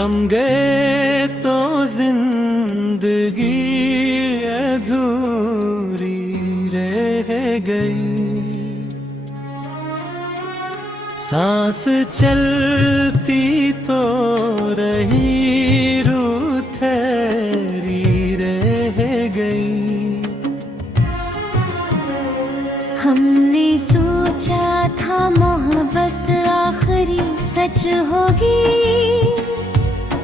कम गए तो जिंदगी अधूरी रह गई। सांस चलती तो रही, रूह ठहरी रह गई। हमने सोचा था मोहब्बत आखिरी सच होगी,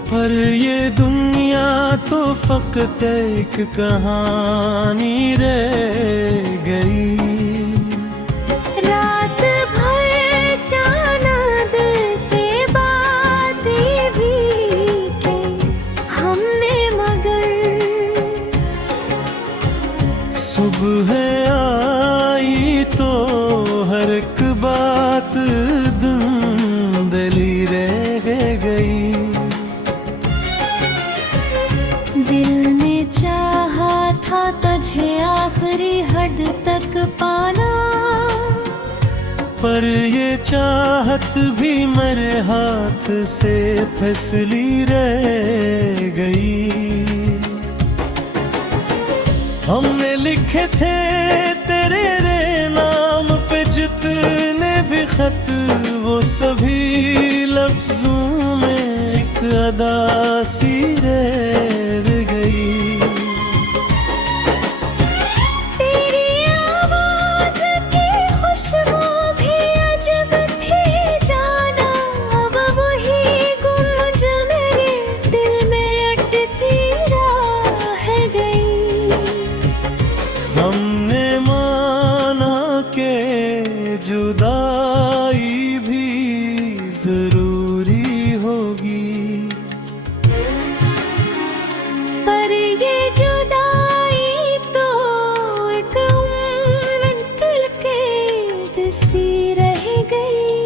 पर ये दुनिया तो फकत एक कहानी रह गई। रात भर जाना दिल से बातें भी की हमने, मगर सुबह आई तो हर एक बात धुंधली रह गई। दिल ने चाहा था तुझे आखिरी हद तक पाना, पर ये चाहत भी मेरे हाथ से फिसली रह गई। हमने लिखे थे तेरे नाम पे जितने भी खत, वो सभी लफ्जों में एक अदा सी रह गई। तेरी आवाज की खुशबू भी अजब थी जाना, अब वही गुंज मेरे दिल में अटकी रह गई। हमने माना के जुदाई भी जरूरी होगी, पर ये जुदाई तो एक मुश्किल के सी रह गई।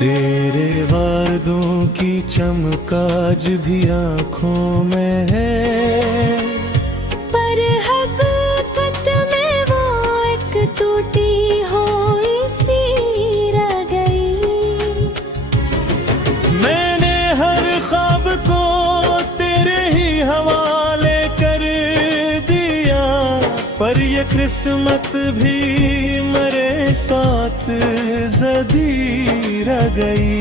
तेरे वादों की चमक आज भी आँखों में है, पर हकीकत में वो एक टूटी हुई सी रह गई। मैंने हर ख्वाब को तेरे ही हवाले कर दिया, पर ये किस्मत भी मेरे साथ ज़दी रह गई।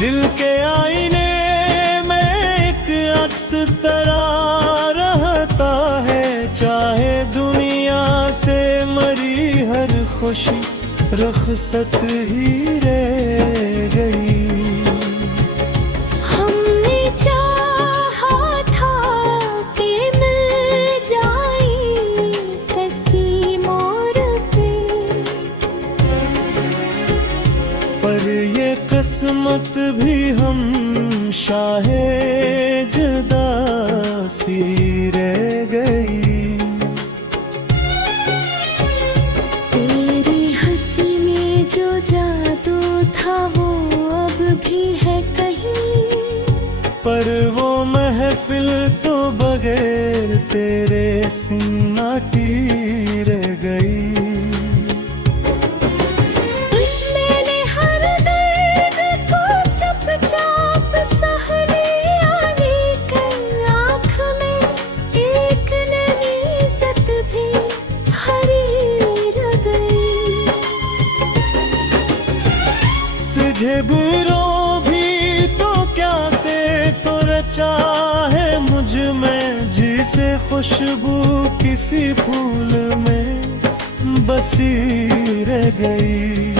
दिल के आईने में एक अक्स तरह रहता है, चाहे दुनिया से मरी हर खुशी रुखसत ही रह गई। हमने चाहा था कि मिल जाए किसी मोड़ पे, पर ये किस्मत भी हम शाहे जुदा सी रह गई। तेरी हंसी में जो जादू था वो अब भी है कहीं, पर वो महफिल तो बगैर तेरे सन्नाटी रह गई। मैंने हर दर्द को चुपचाप सह लिया, लेकिन आँख में एक नई सत भी हरी रह गई। तुझे बुरों भी तो क्या से तो रचा है मुझ में, जिसे खुशबू किसी फूल में बसी रह गई।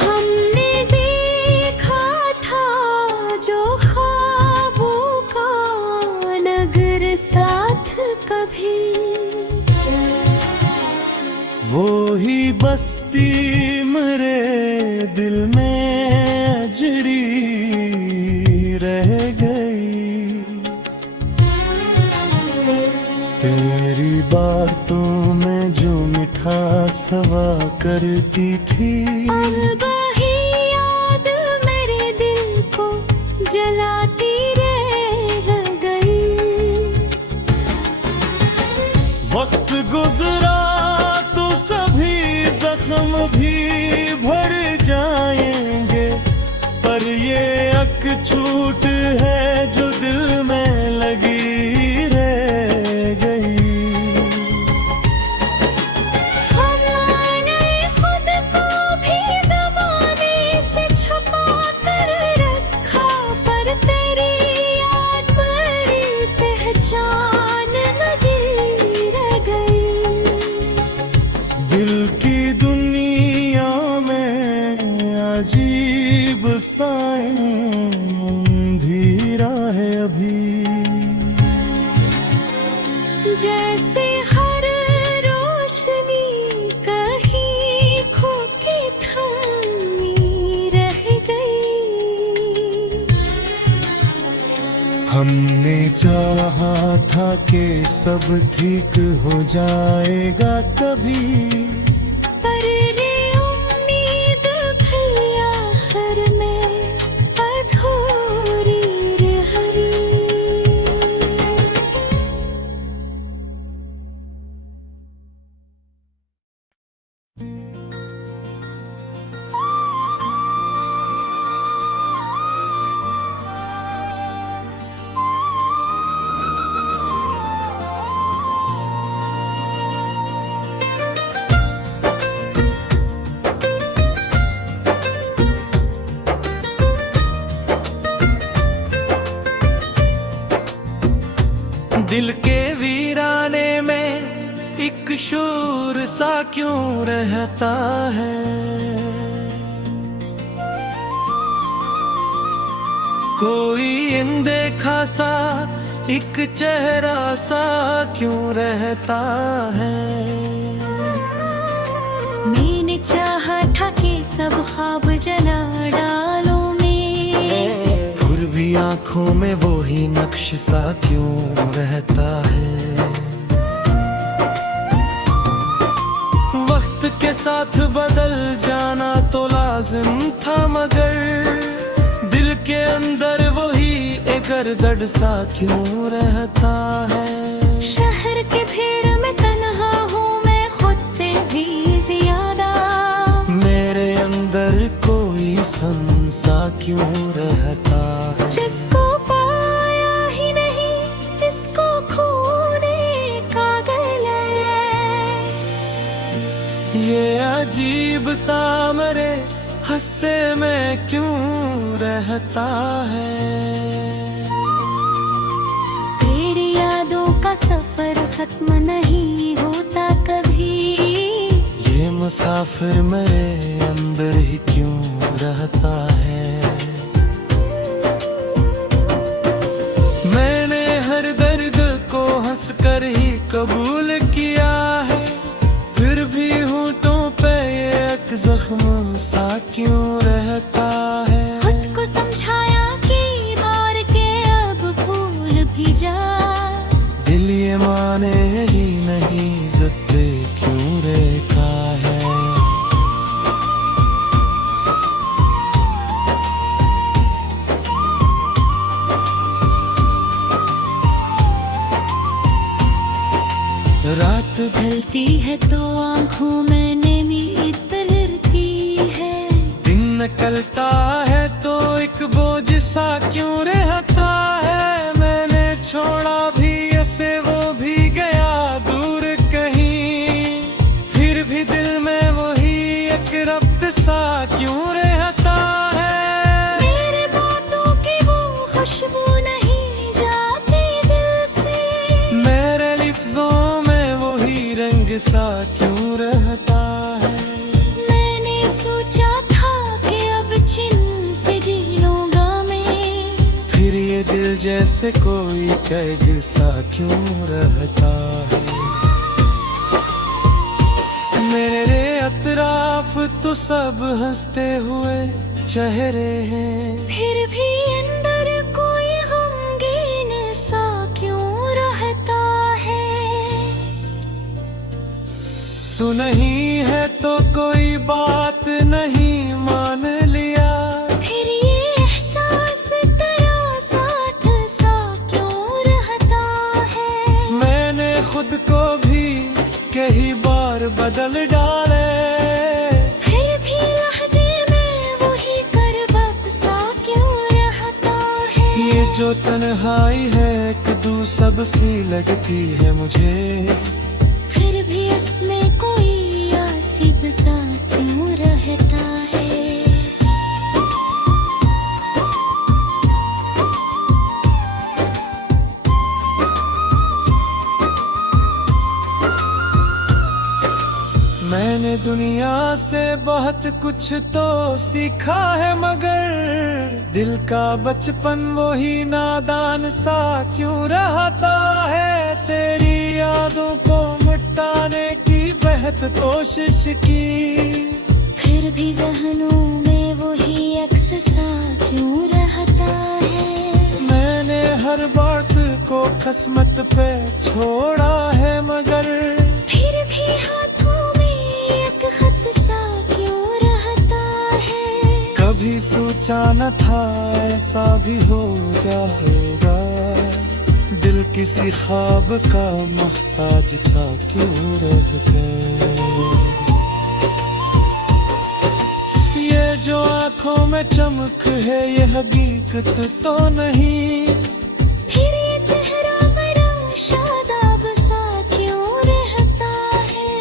हमने देखा था जो ख्वाबों का नगर साथ कभी, वो ही बस्ती मेरे दिल में अजड़ी रह गई। तेरी बातों में जो मिठास हवा करती थी, अब वही याद मेरे दिल को जलाती रह गई। वक्त गुजरा तो सभी जख्म भी साए अंधेरा है अभी। जैसे हर रोशनी कहीं खो के थमी रह गई। हमने चाहा था कि सब ठीक हो जाएगा कभी, पर रे उम्मीद भी आखिर में अधूरी रही। दिल के वीराने में एक शोर सा क्यों रहता है, कोई अनदेखा सा एक चेहरा सा क्यों रहता है। मैंने चाहा था कि सब ख्वाब जला डालो में, फिर भी आंखों में वो ही नक्श सा क्यों रहता है। वक्त के साथ बदल जाना तो लाजिम था, मगर दिल के अंदर वही एक गर्दड़ सा क्यों रहता है। शहर के भीड़ में तन्हा हूँ मैं खुद से भी ज्यादा, मेरे अंदर कोई संसा क्यों रहता है। जिसको पाया ही नहीं इसको खोने का गले। ये अजीब सा मेरे हस्से में क्यों रहता है। तेरी यादों का सफर खत्म नहीं होता कभी, ये मुसाफिर मेरे अंदर ही क्यों रहता है। मैंने हर दर्द को हंसकर ही कबूल किया है, फिर भी होठों पे ये एक जख्म सा क्यों रहता है। खुद को समझाया कि मार के अब भूल भी जा, दिल ये माने ही नहीं इज्जत पे क्यों रहता है। रात ढलती है तो आंखों में नमी उतरती है, दिन निकलता है तो एक बोझ सा क्यों रहता है। मैंने छोड़ा भी ऐसे वो भी गया दूर कहीं, फिर भी दिल में वही एक रब्त सा क्यों रहता है। मेरे बातों की वो खुशबू नहीं जाती दिल से, मेरे लिफ्जों में वही रंग सा क्यों रहता है। मैंने सोचा था कि अब चिन से जी लूंगा मैं, फिर ये दिल जैसे कोई कैद सा क्यों रहता है। मेरे अतराफ तो सब हंसते हुए चेहरे हैं, फिर भी अंदर कोई गमगीन सा क्यों रहता है। तू नहीं है तो कोई बात नहीं मान लिया, फिर ये एहसास तेरा साथ सा क्यों रहता है। मैंने खुद को भी कई बार बदल डाले, फिर भी लहजे में वही करवट सा क्यों रहता है। ये जो तन्हाई है एक दू सब सी लगती है मुझे, फिर भी इसमें कोई आसिफ सा क्यों रहता है। मैंने दुनिया से बहुत कुछ तो सीखा है, मगर दिल का बचपन वही नादान सा क्यों रहता है। तेरी यादों को मिटाने की बेहद कोशिश की, फिर भी ज़हनों में वही अक्स सा क्यों रहता है। मैंने हर बात को किस्मत पे छोड़ा है, मगर फिर भी हाथों में एक खत सा क्यों रहता है। कभी सोचा न था ऐसा भी हो जाएगा। दिल किसी ख्वाब का मोहताज सा क्यों रह गया। ये जो आंखों में चमक है ये हकीकत तो नहीं। फिर ये चेहरा मेरा शादाब सा क्यों रहता है।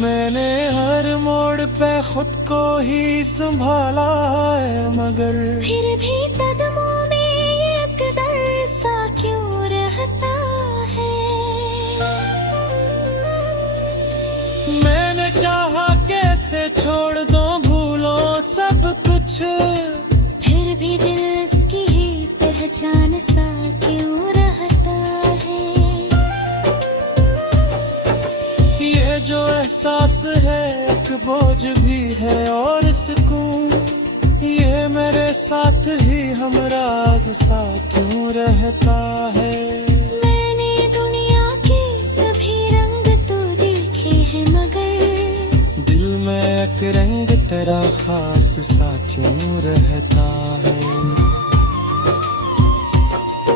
मैंने हर मोड़ पे खुद को ही संभाला है, मगर फिर भी कदमों में एक दर्द सा क्यों रहता है। मैंने चाहा कैसे छोड़ दो भूलो सब कुछ, फिर भी दिल इसकी ही पहचान सा क्यों रहता है। ये जो एहसास है एक बोझ भी है और सुकून। ये मेरे साथ ही हमराज सा क्यों रहता है। मैंने दुनिया के सभी रंग तो देखे हैं, मगर दिल में एक रंग तेरा खास सा क्यों रहता है।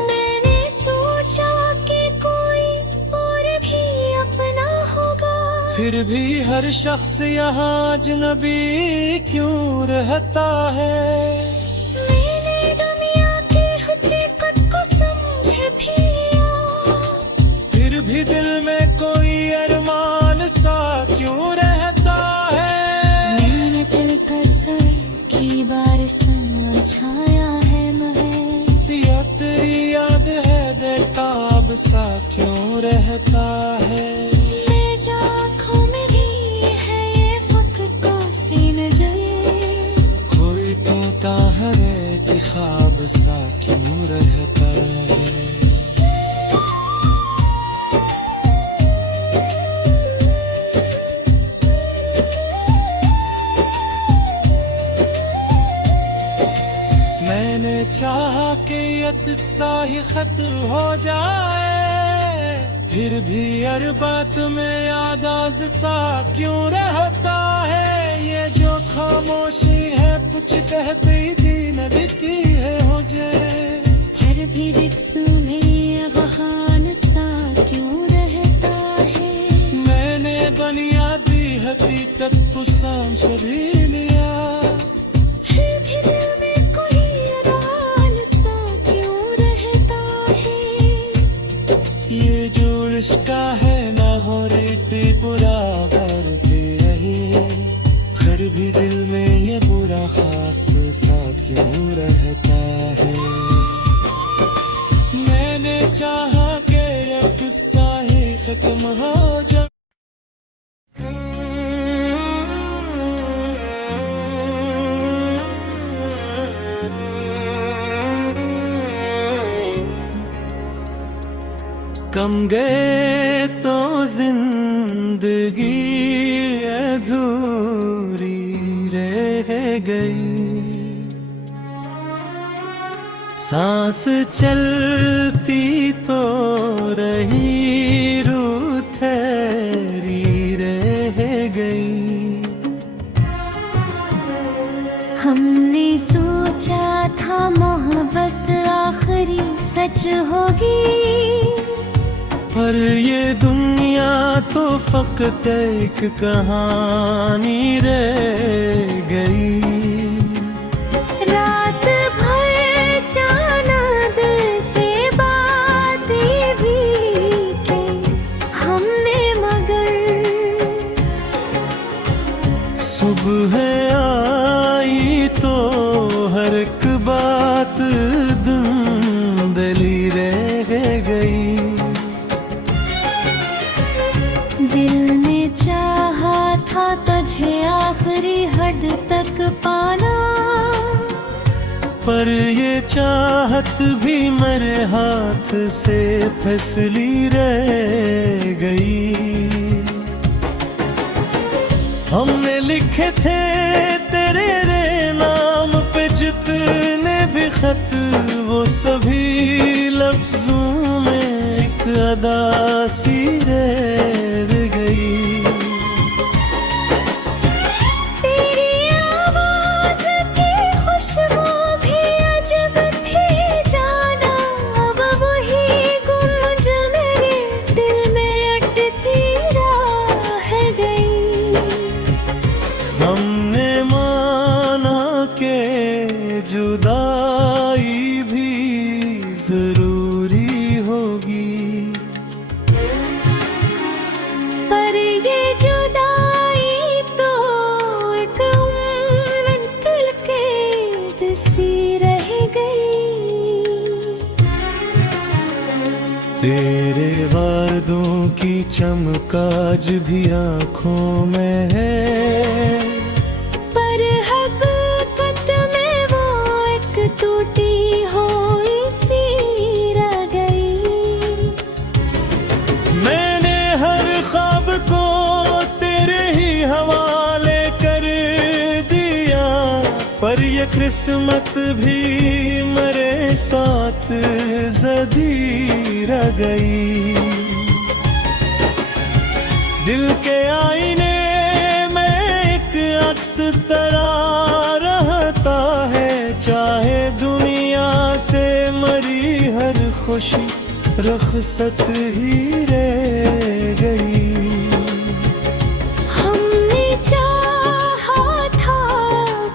मैंने सोचा कि कोई और भी अपना होगा, फिर भी हर शख्स यहाँ अजनबी क्यों रहता है। मैंने दुनिया की हकीकत को समझ भी लिया, फिर भी दिल में कोई अरमान सा क्यों रहता है। मैंने दिल का सर की बार समझाया है, मगर या तेरी याद है बेताब सा क्यों रहता है। मेरी आँखों में भी है ये फक्त सी नजर, कोई तोता हरे की ख्वाब सा क्यों रहता है। मैंने चाहा कि ये किस्सा ही खत्म हो जाए, फिर भी हर बात में आदाज सा क्यों रहता है। ये जो खामोशी है कुछ कहती थी न बीती है मुझे, फिर भी रिक्स में बहान सा क्यों रहता है। मैंने दुनिया दी हकीकत तो समझ भी लिया, फिर भी दिल में कोई अरमान सा क्यों रहता है। ये जो रिश्ता है ना हो रीति बराबर की रही, फिर भी दिल में ये बुरा खास सा क्यों रहता है। मैंने चाहा कि ये किस्सा ही खत्म हो जाए। कम गए तो जिंदगी अधूरी रह गई, सांस चलती तो रही रूह ठहरी रह गई। हमने सोचा था मोहब्बत आखिरी सच होगी, पर ये दुनिया तो फकत एक कहानी रह गई। रात भर जाना दिल से बातें भी की हमने, मगर सुबह आई तो हर एक बात धुंधली रह गई। दिल ने चाहा था तुझे आखिरी हद तक पा पर ये चाहत भी मेरे हाथ से फिसली रह गई। हमने लिखे थे तेरे नाम पे जितने भी खत, वो सभी लफ्जों में एक अदा सी रह गई। हमने माना के जुदाई भी जरूरी होगी, पर ये जुदाई तो एक मुश्किल के सी रह गई। तेरे वादों की चमक आज भी आँखों में है, टूटी हुई सी रह गई। मैंने हर ख्वाब को तेरे ही हवाले कर दिया, पर ये किस्मत भी मेरे साथ ज़दी रह गई। दिल के आईने में एक अक्स तरह रहता है, चाहे दुनिया से मरी हर खुशी रुखसत ही रह गई। हमने चाहा था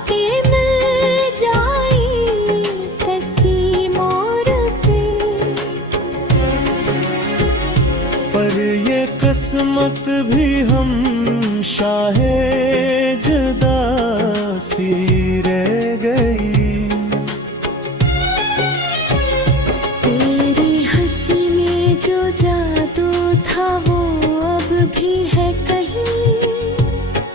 कि मिल जाए किसी मोड़ पे, पर ये किस्मत भी हम शाहे जुदा सी रह गई। जादू था वो अब भी है कहीं,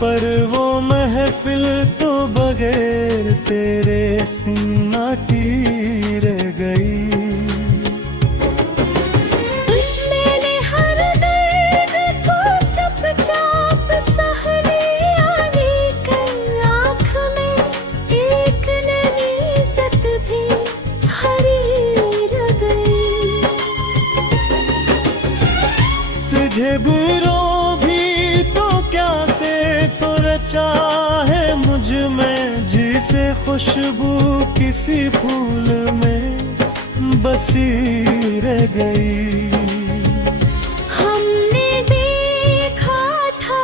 पर वो महफिल तो बगैर तेरे सन्नाटी रह गई। मैंने हर दर्द को चुपचाप सह लिया, लेकिन आँख में एक नई सत भी हरी रह गई। तुझे बुरों भी तो क्या से तो रचा है मुझ में, जिसे खुशबू किसी फूल में बसी रह गई। हमने देखा था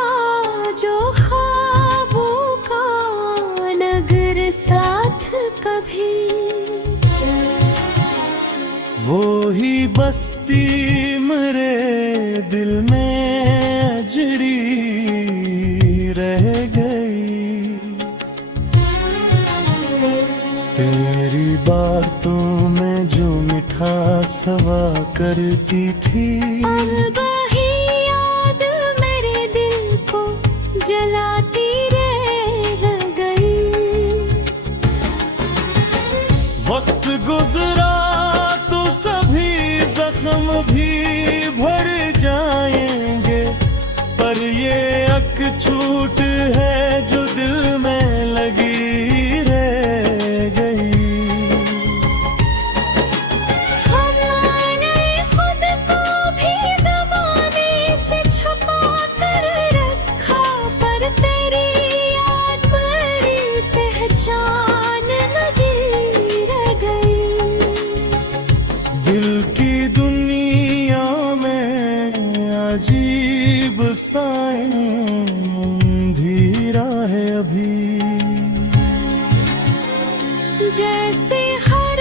जो ख्वाबों का नगर साथ कभी, वो ही बस्ती मेरे दिल में अजड़ी रह गई। तेरी बातों में जो मिठास हवा करती थी, अब वही याद मेरे दिल को जलाती रह गई। वक्त गुजरा तो सभी जख्म भी भर जाएंगे, पर ये अक छूट है जो दिल में लगी रह गई। हमने खुद को भी ज़माने से छुपा कर रखा, पर तेरी याद मेरी पहचान लगी रह गई। दिल की दुनिया में अजीब सा अंधेरा है अभी, जैसे हर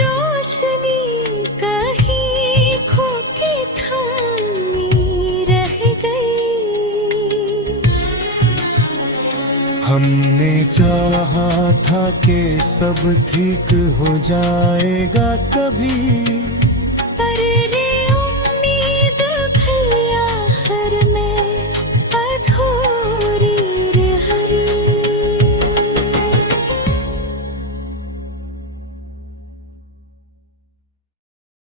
रोशनी कहीं खो के थमी रह गई। हमने चाहा था कि सब ठीक हो जाएगा कभी,